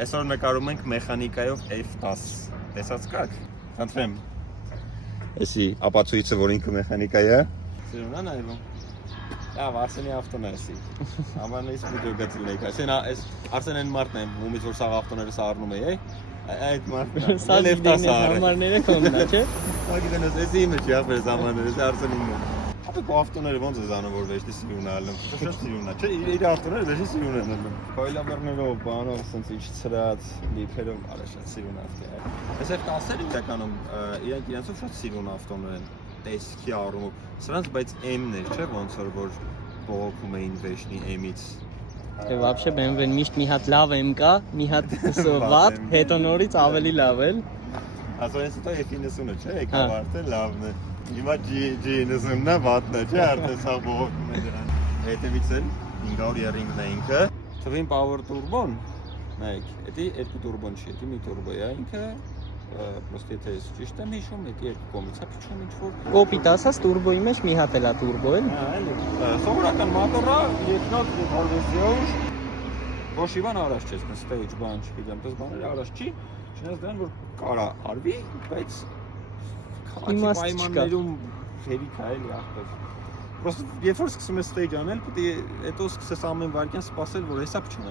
Այսօր նկարում ենք մեխանիկայով F10 տեսած կաք, խնդրեմ էսի ապացույցը, որ ինքը մեխանիկա է սիրուն է նայվում լավ, Արսենի ավտոն է էսի ամանից վիդեո գծիլնեիք Արսեն են մարդն է, ումից որ սաղ ավտոները սաղարնում է այդ մարդն է Սաղ գիտեն ես համարները կոննա, չէ? Սաղ գիտեն ես, էսի իմը չի ախվեր ես համարները, էսի Արսեն իմը Ապա քո ավտոները ոնց է զանում, որ վեճտի սիրուն է ալնում, շատ սիրուն է, չէ, իր ավտոները վեճտի սիրուն են ալնում Կոյլաբերներով, բանով, սենց ինչ ծրած, լիփերով, արը շատ սիրուն ավտի է Այս F10-երը իրականում, իրենք իրենցով շատ սիրուն ավտոներ են, տեսքի առումով Սրանց բայց M-ներ, չէ, ոնց որ բողոքում էին վեճնի M-ից Вообще BMW-ն միշտ մի հատ լավ M կա, մի հատ վատ, հետո նորից ավելի լավ էլ Ասոյենց հետո F90-ը, չէ, եկավ արդեն լավն է Հիմա G90-ն է, վատն է, չէ, արդեն սաղ բողոքում է դրան Հետևից էլ 530-ն է ինքը Twin Power Turbo-ն, նայեք, էդի երկու տուրբոն չի, էդի մի տուրբո է ինքը Պրոստի եթե ես ճիշտ եմ հիշում, էդի երկու կոմից է փիչում ինչ-որ Կոպիտ ասած տուրբոյի մեջ մի հատ էլ է տուրբո էլ Սովորական մատորա, երկնոց վարվեսիով Ոչ իվան առաջ չես նստեիչ բան չգիտեմ, տես բաները առաջ չի Չնայած դրան, որ կարա արվի, բայց քաղաքի պայմաններում հերիք է էլի ախպեր Պրոստը երբ որ սկսում ես ստեյջ անել, պետք է հետո սկսես ամեն վարկյան սպասել, որ հեսա փչնալ